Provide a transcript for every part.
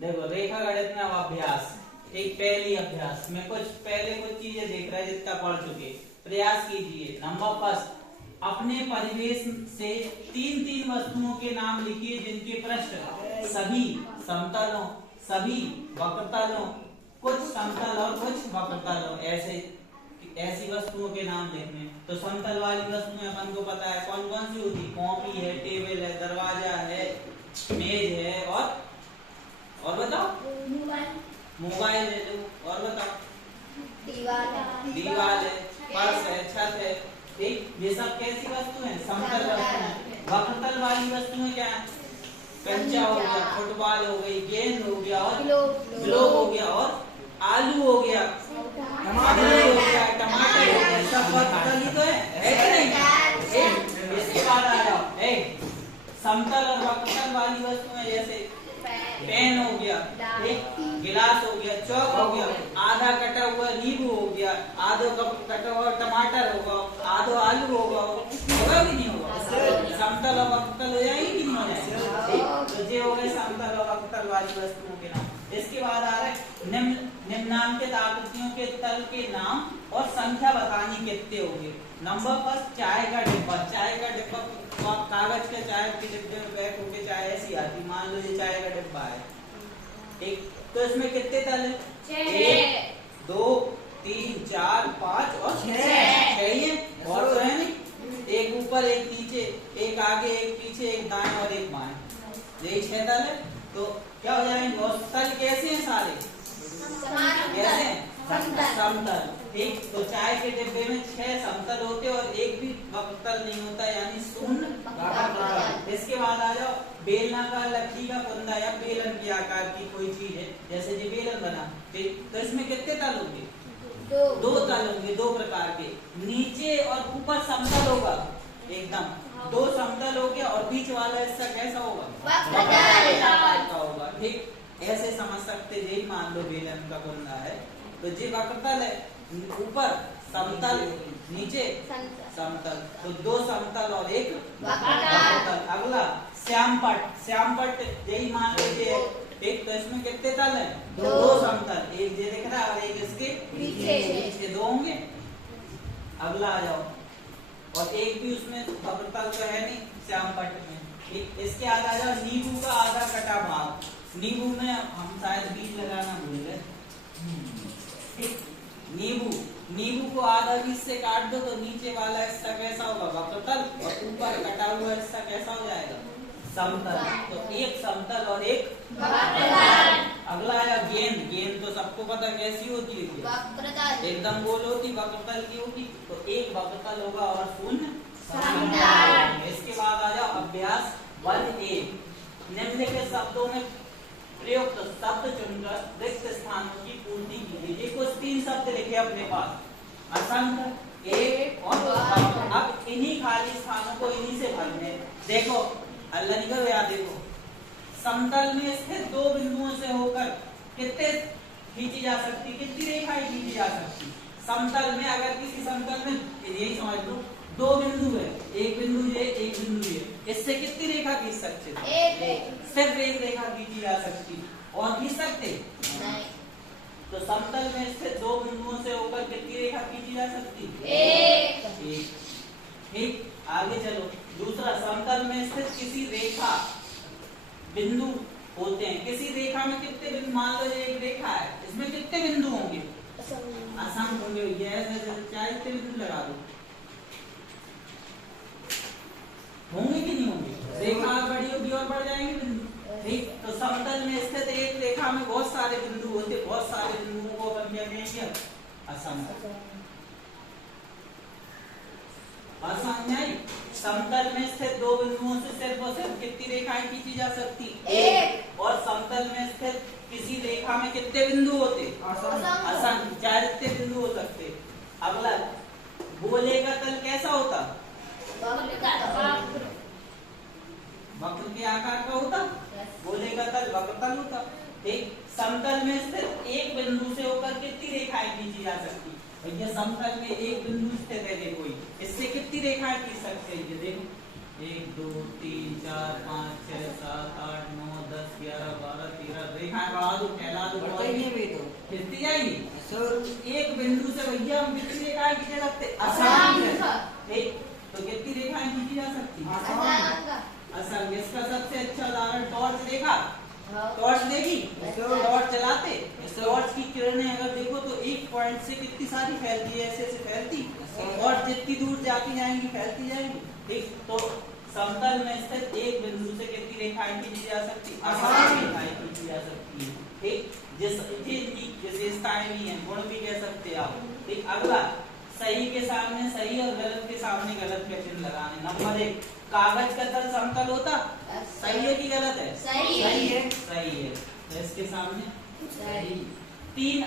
देखो रेखा गणित में अब अभ्यास, एक पहली अभ्यास में कुछ चीजें देख रहे हैं जितना पढ़ चुके। प्रयास कीजिए। नंबर फर्स्ट, अपने परिवेश से तीन तीन वस्तुओं के नाम लिखिए जिनके पृष्ठ सभी समतलों, सभी वक्रतलों, कुछ समतल और कुछ वक्रतलों, ऐसी वस्तुओं के नाम लिखने। तो समतल वाली वस्तुएं अपन को पता है कौन कौन सी होती, कॉपी है, टेबल है, दरवाजा है, मेज है, और बताओ मोबाइल है, जो और बताओ दीवार है, फर्श है, छत है। ठीक, ये सब कैसी वस्तु है, समतल वस्तु है। वक्रतल वाली वस्तुएं क्या है, कंचा हो गया, फुटबॉल हो गई, गेंद हो गया, और ग्लोब हो गया, और आलू हो गया, टमाटर हो गया, टमाटर हो गया, सब वक्रतल ही तो है कि नहीं। इसके बाद आ जाओ, समतल और वक्रतल वाली वस्तुएं जैसे पेन हो गया, एक गिलास हो गया, चौक हो गया, आधा कटा हुआ नींबू हो गया, आधो कटा हुआ टमाटर होगा, आधो आलू होगा कि नहीं होगा। समतल और वक्रतल हो जाएगी कि नहीं हो जाएगी। तो ये हो गए समतल और वक्रतल वाली वस्तुओं के नाम। इसके बाद आ रहा है निम्नांकित आकृतियों के तल के नाम और संख्या बतानी कितने होंगे। नंबर फर्स्ट, चाय का डिब्बा। चाय का डिब्बा कागज के चाय के डिब्बे में पैक होके चाय ऐसी आती, मान लो ये चाय का डिब्बा है एक, तो इसमें कितने तल है, 1 2 3 4 5 और 6 और तो है नहीं, एक ऊपर एक नीचे, एक आगे एक पीछे, एक दाएं और एक बाएं, यही 6 तल है। तो क्या हो जाएंगे, और तल कैसे हैं सारे, कैसे समतल। ठीक, तो चाय के डिब्बे में 6 समतल होते और एक भी वक्रतल नहीं होता, यानी शून्य वक्रतल। इसके बाद आ जाओ, बेलनाकार लकड़ी का कुंदा या बेलन के आकार की कोई चीज है, जैसे ये बेलन बना, तो इसमें कितने तल होंगे, 2 तल होंगे, 2 प्रकार के, नीचे और ऊपर समतल होगा एकदम, 2 समतल हो गया, और बीच वाला हिस्सा कैसा होगा, वक्रतल का होगा। ठीक, ऐसे समझ सकते, यही मान लो बेलन का कुंदा है, तो ये वक्रतल है, ऊपर समतल, नीचे समतल, तो 2 समतल और एक वक्रतल। अगला श्यामपट्ट, श्यामपट्ट यही मान लीजिए। एक, तो इसमें कितने तल है, 2 समतल, एक ये दिख रहा है और एक इसके पीछे 2 होंगे। अगला आ जाओ, और एक भी उसमें वक्रतल तो है नहीं श्यामपट्ट में। इसके आगे आ जाओ, नींबू का आधा कटा भाग। नींबू में हम शायद बीज लगाना भूल गए। नींबू को आधा बीज से काट दो तो नीचे वाला हिस्सा कैसा होगा, वक्रतल, और ऊपर कटा हुआ हिस्सा कैसा हो जाएगा, समतल। तो एक समतल और एक वक्रतल। अगला आया गेंद। गेंद तो सबको पता कैसी होती है, वक्रतल, एकदम गोल होती, वक्रतल की होती, तो एक वक्रतल होगा और शून्य समतल। इसके बाद आ जाओ अभ्यास 1A, निम्नलिखित शब्दों में प्रयुक्त शब्द चुनकर रिक्त स्थानों की पूर्ति कीजिए। कुछ 3 शब्द लिखे अपने पास, असंख्य, एक और बहु। अब इन्हीं खाली स्थानों को इन्हीं से भरने। देखो अल्लाह निकल गया, देखो समतल में स्थित 2 बिंदुओं से होकर कितने खींची जा सकती, कितनी रेखाएं खींची जा सकती। समतल में अगर किसी समतल में यही समझ लो 2 बिंदु है, एक बिंदु ये, एक बिंदु ये, इससे कितनी रेखा खींच सकते, सिर्फ एक रेखा खींची जा सकती, और खींच सकते नहीं। तो समतल में स्थित 2 बिंदुओं से होकर कितनी रेखा खींची जा सकती, एक। ठीक, आगे चलो। दूसरा, समतल में स्थित किसी रेखा बिंदु होते हैं, किसी रेखा में कितने बिंदु, मान लो ये एक रेखा है, इसमें कितने बिंदु होंगे, असंख्य होंगे। चाहे कितने बिंदु लगा दो, होंगे कि नहीं होंगे, रेखा बड़ी होगी और बढ़ जाएंगे बिंदु। ठीक, तो समतल में स्थित एक रेखा में बहुत सारे बिंदु होते, बहुत सारे बिंदुओं को अपन क्या कहेंगे, असंख्य। असंख्य। समतल में स्थित 2 बिंदुओं से सिर्फ और सिर्फ कितनी रेखाएं खींची जा सकती, एक। और समतल में स्थित किसी रेखा में कितने बिंदु होते, असंख्य, चाहे जितने बिंदु हो सकते। अगला, गोले का तल कैसा होता, वक्र के आकार का होता, गोले का तल वक्रतल होता। ठीक, समतल में स्थित एक बिंदु से होकर कितनी रेखाएं खींची जा सकती, भैया समतल में एक बिंदु स्थित है, देखो इससे कितनी रेखाएं खींच सकते हैं, ये देखो 1 2 3 4 5 6 7 8 9 10 11 12 13 रेखाएं बढ़ा दो, फैला दो, खिंचती जाएगी। एक बिंदु से भैया हम कितनी रेखाएं खींच सकते? असंख्य। ठीक, तो कितनी रेखाएं खींची जा सकती? असंख्य। इसका सबसे अच्छा उदाहरण टॉर्च देखा, टॉर्च देखी, टॉर्च चलाते, टॉर्च की किरणें अगर देखो तो एक पॉइंट से कितनी सारी फैलती है, ऐसे ऐसे फैलती, और जितनी दूर जाती जाएंगी फैलती जाएंगी। ठीक, तो समतल में स्थित एक बिंदु से कितनी रेखाएं खींची जा सकती? असंख्य रेखाएं खींची जा सकती है। ठीक, जिसकी विशेषताएं भी हैं, गुण भी कह सकते हैं आप। ठीक, अगला, सही के सामने सही और गलत के सामने गलत का चिन्ह लगाने। नंबर 1, कागज का तल समतल होता? सही है कि गलत है? सही है। सही है, तो इसके सामने सही। तीन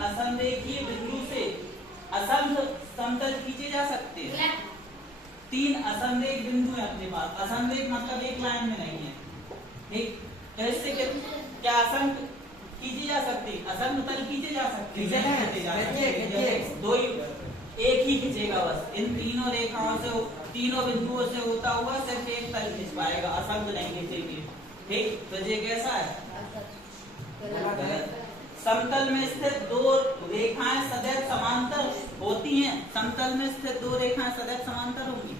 असंरेखीय बिंदु से असंख्य समतल खींचे जा सकते हैं। 3 असंरेख बिंदु है अपने पास। असंरेख मतलब एक लाइन में नहीं है। ठीक, तो इससे क्या असंख्य खींची जा सकती? असंख्य तल खींचे जा सकते हैं। दो ही, एक ही खींचेगा बस। इन तीनों रेखाओं से, तीनों बिंदुओं से होता हुआ सिर्फ एक तल खींच पाएगा, असंख्य नहीं खींचेगी। ठीक, तो ये कैसा है? गलत। समतल में स्थित दो रेखाएं सदैव समांतर होती हैं। समतल में स्थित दो रेखाएं सदैव समांतर होंगी?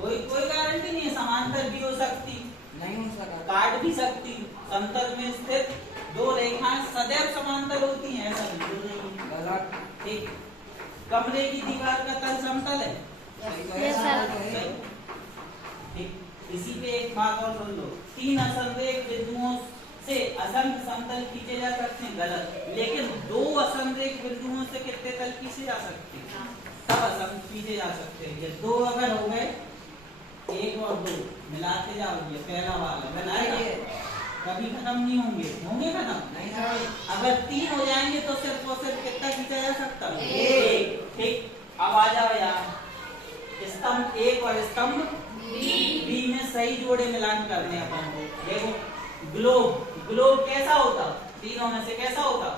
कोई गारंटी नहीं है। समांतर भी हो सकती, नहीं हो सकता, काट भी सकती। समतल में स्थित दो रेखाएं सदैव समांतर होती हैं, ऐसा बिल्कुल नहीं है। ठीक, कमरे की दीवार का तल समतल है? ठीक, इसी पे एक बात और सुन लो। 3 असंरेख बिंदुओं से असंख्य समतल खींचे जा सकते हैं? गलत। लेकिन 2 असंरेख बिंदुओं से कितने तल खींचे जा सकते हैं? सब असंख्य खींचे जा सकते हैं। ये 2 अगर हो गए, 1 और 2 मिलाते जाओगे, पहला वाला बनाएंगे, कभी खत्म नहीं होंगे खत्म नहीं। अगर 3 हो जाएंगे तो सिर्फ और सिर्फ कितना खींचा जा सकता है? 1। ठीक, अब आ जाओ यार, स्तंभ 1 और स्तंभ बी में सही जोड़े मिलान करने अपन को। देखो, ग्लोब कैसा होता? तीनों में से कैसा होता?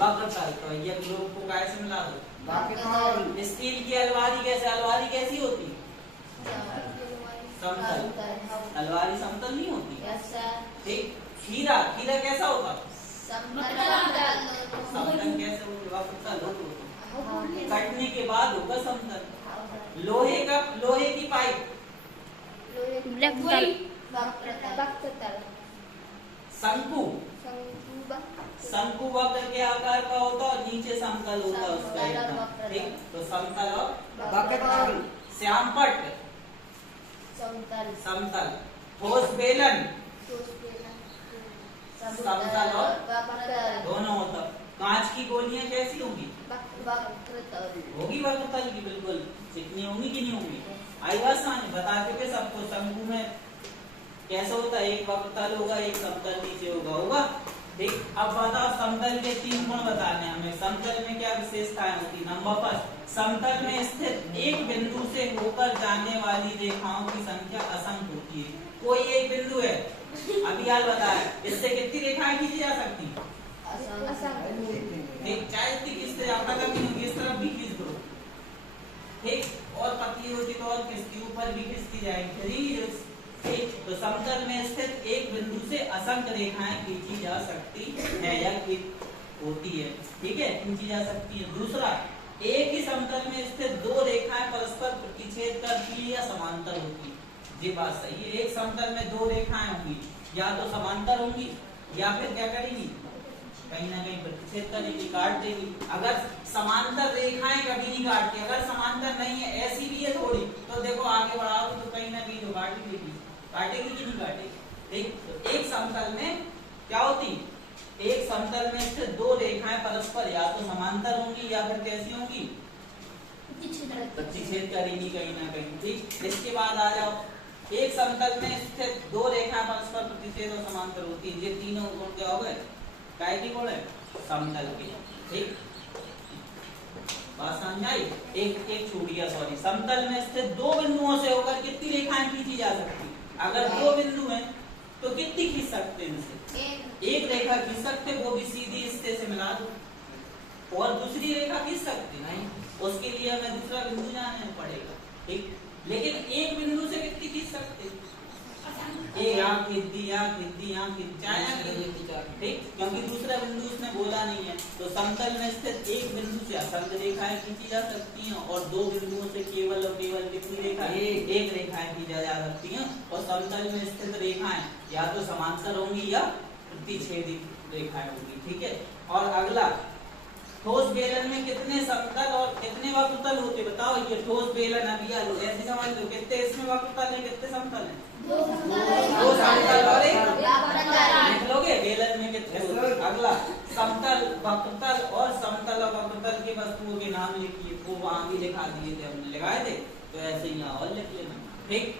वक्रतल। तो ये ग्लोब को कैसे मिला दो? स्टील की अलमारी कैसी होती? समतल। अलमारी समतल नहीं होती। ठीक, खीरा कैसा होता? समतल कैसे होगा? वक्रतल होगा। कटने के बाद होगा समतल। लोहे की पाइप शंकु वक्र के आकार का होता और नीचे समतल होता उसका एकदम। ठीक, तो समतल और वक्रतल। श्यामपट्ट समतल। ठोस बेलन समतल और दोनों होता। कांच की गोलियां कैसी होंगी? होगी वक्रतल की, बिल्कुल। चिकनी होंगी कि नहीं होंगी? आई बात समझ? बता चुके सबको। शंकु में कैसा होता है? एक वक्रतल होगा, एक समतल नीचे होगा। ठीक, अब बताओ समतल के 3 गुण बताने हमें। समतल में क्या विशेषताएं होती? नंबर 1, समतल में स्थित एक बिंदु से होकर जाने वाली रेखाओं की संख्या असंख्य होती है। कोई एक बिंदु है, अभी हाल बताया, इससे कितनी रेखाएं खींची जा सकती? ठीक, चाहे इतनी खींचते जाओ, खत्म नहीं होगी। इस तरफ भी खींच दो, ठीक, और पतली होती तो और खींचती, ऊपर भी खींचती जाएगी। ठीक, तो समतल में स्थित एक बिंदु से असंख्य रेखाएं खींची जा सकती है या होती है। ठीक है, खींची जा सकती है। दूसरा, एक ही समतल में स्थित 2 रेखाएं परस्पर प्रतिच्छेद करती है या समांतर होती है। ये बात सही है। एक समतल में 2 रेखाएं होंगी, या तो समांतर होंगी या फिर क्या करेंगी? कहीं ना कहीं प्रतिच्छेद करेगी, काट देगी। अगर समांतर रेखाएं कभी नहीं काटती, अगर समांतर नहीं है, ऐसी भी है थोड़ी, तो देखो आगे बढ़ाओगे तो कहीं ना कहीं तो काट ही देगी। काटेगी कि नहीं काटेगी? ठीक, तो एक समतल में क्या होती? एक समतल में स्थित 2 रेखाएं परस्पर या तो समांतर होंगी या फिर कैसी होंगी? प्रतिच्छेद करेंगी कहीं ना कहीं। ठीक, इसके बाद आ जाओ, एक समतल में स्थित 2 रेखाएं परस्पर प्रतिच्छेद और समांतर होती है। ये तीनों गुण क्या हो गए? काय की गुण है? समतल के। ठीक, बात समझ आई? एक छूट गया, सॉरी। समतल में स्थित 2 बिंदुओं से होकर कितनी रेखाएं खींची जा सकती? अगर 2 बिंदु हैं तो कितनी खींच सकते हैं इनसे? एक रेखा खींच सकते, वो भी सीधी हिस्से से मिला दो। और दूसरी रेखा खींच सकते नहीं, उसके लिए हमें दूसरा बिंदु जाना पड़ेगा। ठीक, लेकिन एक बिंदु से कितनी खींच सकते? ठीक, क्योंकि दूसरा बिंदु उसने बोला नहीं है। तो समतल में स्थित एक बिंदु से असंख्य रेखाएं खींची जा सकती हैं और दो बिंदुओं से केवल और केवल कितनी रेखाएं, एक रेखाएं खींचा जा सकती हैं। और समतल में स्थित रेखाएं या तो समांतर होंगी या प्रतिच्छेदी रेखाएं होंगी। ठीक है, और अगला, ठोस बेलन में कितने समतल और कितने वक्रतल होते, बताओ। ये ठोस बेलन अभी ऐसे समझ लो, कितने इसमें वक्रतल है, कितने समतल है? दो समतल और एक लिख लोगे बेलन में कितने होते। अगला, समतल, वक्रतल और समतल और वक्रतल के वस्तुओं के नाम लिखिए। वो वहां भी लिखा दिए थे, हमने लगाए थे, तो ऐसे ही यहाँ और लिख लेना। ठीक,